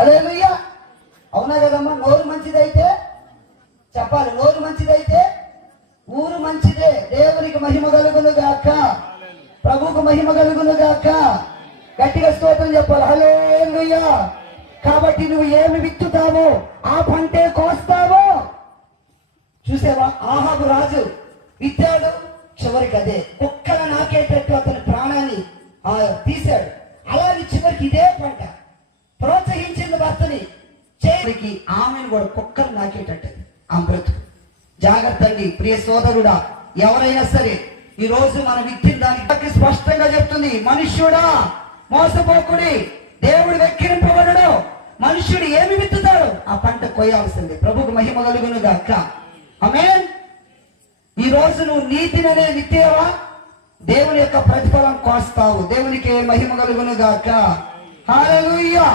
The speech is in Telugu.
హల్లెలూయా. అవునా కదమ్మా? నోరు మంచిదైతే చెప్పాలి, నోరు మంచిదైతే ఊరు మంచిదే. దేవునికి మహిమ కలుగును గాక, ప్రభువుకు మహిమ కలుగును గాక. గట్టిగా స్తోత్రం చెప్పాలి. హల్లెలూయా. కాబట్టి నువ్వు ఏమి విత్తుతావో ఆ పంటే కోస్తావో. చూసావా, ఆహాబు రాజు విత్తాడు, చివరికి అదే కుక్కల నాకేటట్టు అతని ప్రాణాన్ని తీశాడు. అలాగే చివరికి ఇదే పంట. ప్రోత్సహించింది భర్తని, చేయడానికి ఆమెను కూడా కుక్కలు నాకేటట్టు ఆమె బ్రతుకు. జాగ్రత్త అండి ప్రియ సోదరుడా. ఎవరైనా సరే ఈ రోజు మనం విత్తిన దానికి స్పష్టంగా చెప్తుంది, మనుష్యుడా మోసపోకుడి, దేవుడు వెక్కిరింపబడడు. మనుష్యుడు ఏమి విత్తుతాడు ఆ పంట కొయ్యాల్సిందే. ప్రభుకు మహిమ కలుగును గాక. ఆమేన్. ఈ రోజు నువ్వు నీతిననే విత్తేవా, దేవుని యొక్క ప్రతిఫలం కోస్తావు. దేవునికి మహిమ కలుగును గాక. హల్లెలూయా.